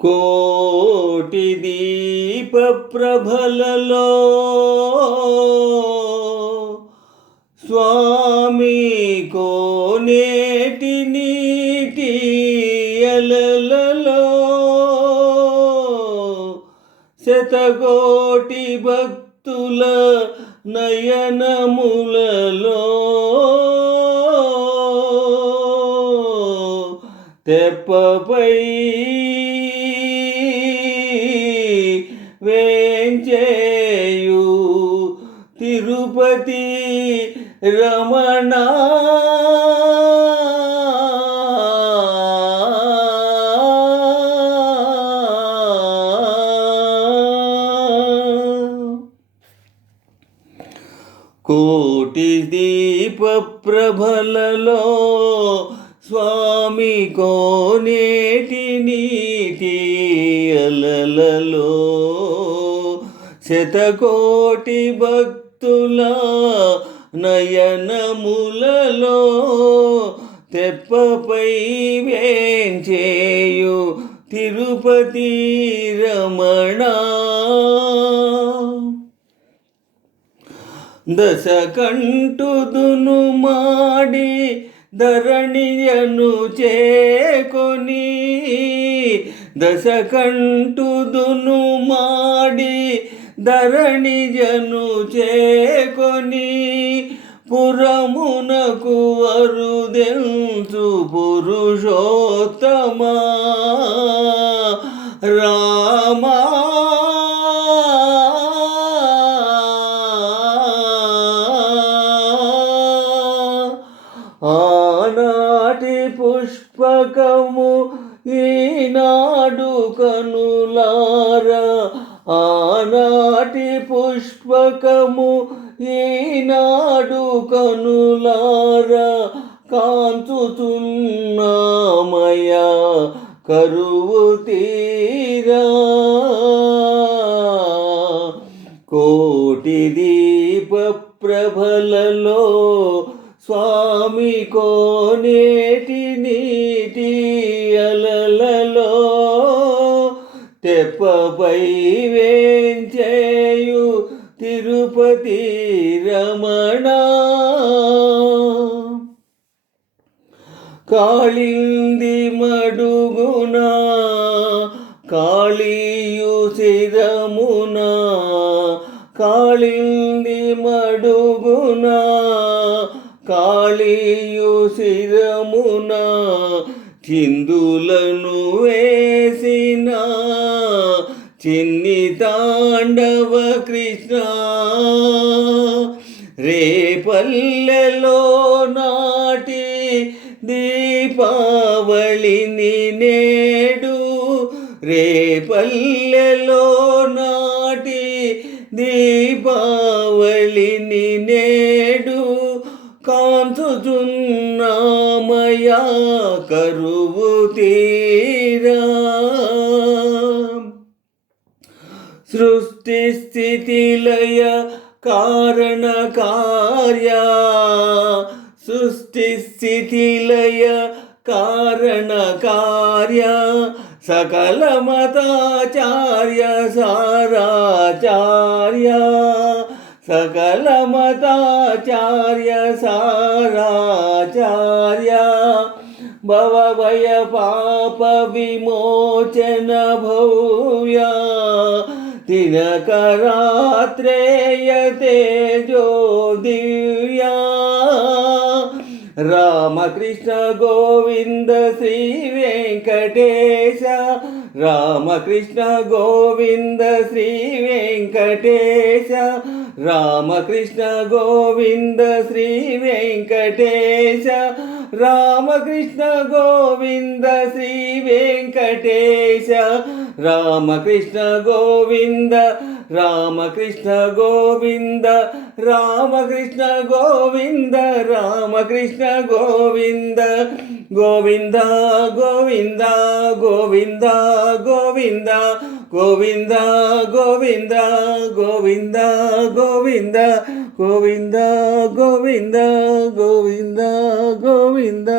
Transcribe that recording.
కోటి దీప ప్రభలలో స్వామి కోనేటి నీటి అలలలో శతకోటి భక్తుల నయనములలో తెప్పపై వేంచేయు తిరుపతి రమణ కోటి దీప ప్రభలలో స్వామి కోనేటి నీటి అలలలో శతకోటి భక్తుల నయనములలో తెప్పపై వేంచేయు తిరుపతి రమణ దశకంఠుదును మాడి ధరణియను చేకొని దశకంఠుదును మాడి ధరణిజను చేకొని పురమునకు అరుదెంచు పురుషోత్తమా రామా ఆనాటి పుష్పకము ఈనాడు కనులారా ఆనాటి పుష్పకము ఈనాడు కనులారా కాంచుచున్నామయా కరువు తీరా కోటి దీప ప్రభలలో స్వామి కోనేటి నీటి అలలలో తెప్పపై వేంచేయు తిరుపతి రమణ కాళింది మడుగున కాళీయు శిరమున కాళింది మడుగున కాళీయు శిరమున చిందులను వేసిన చిన్ని తాండవ కృష్ణ రేపల్లెలో నాటి దీపావళిని నేడు రేపల్లెలో నాటి దీపావళిని నేడు కాంచుచున్నామయా కరువు తీరా సృష్టి స్థితి లయ కారణ కార్య సృష్టి స్థితి లయ కారణ కార్య సకల మతాచార్య సారాచార్య సకల మతాచార్య సారాచార్య భవభయ పాప విమోచన భవ్య తినకరాత్రేయ తేజో దివ్యా రామకృష్ణ గోవింద శ్రీ వెంకటేశ రామకృష్ణ గోవింద శ్రీ వెంకటేశ రామకృష్ణ గోవింద శ్రీ వెంకటేశ రామకృష్ణ గోవింద శ్రీ వెంకటేశ రామకృష్ణ గోవింద రామకృష్ణ గోవింద రామకృష్ణ గోవింద రామకృష్ణ గోవింద గోవింద గోవింద గోవింద గోవింద గోవింద గోవింద గోవింద గోవింద గోవింద గోవింద గోవింద గోవింద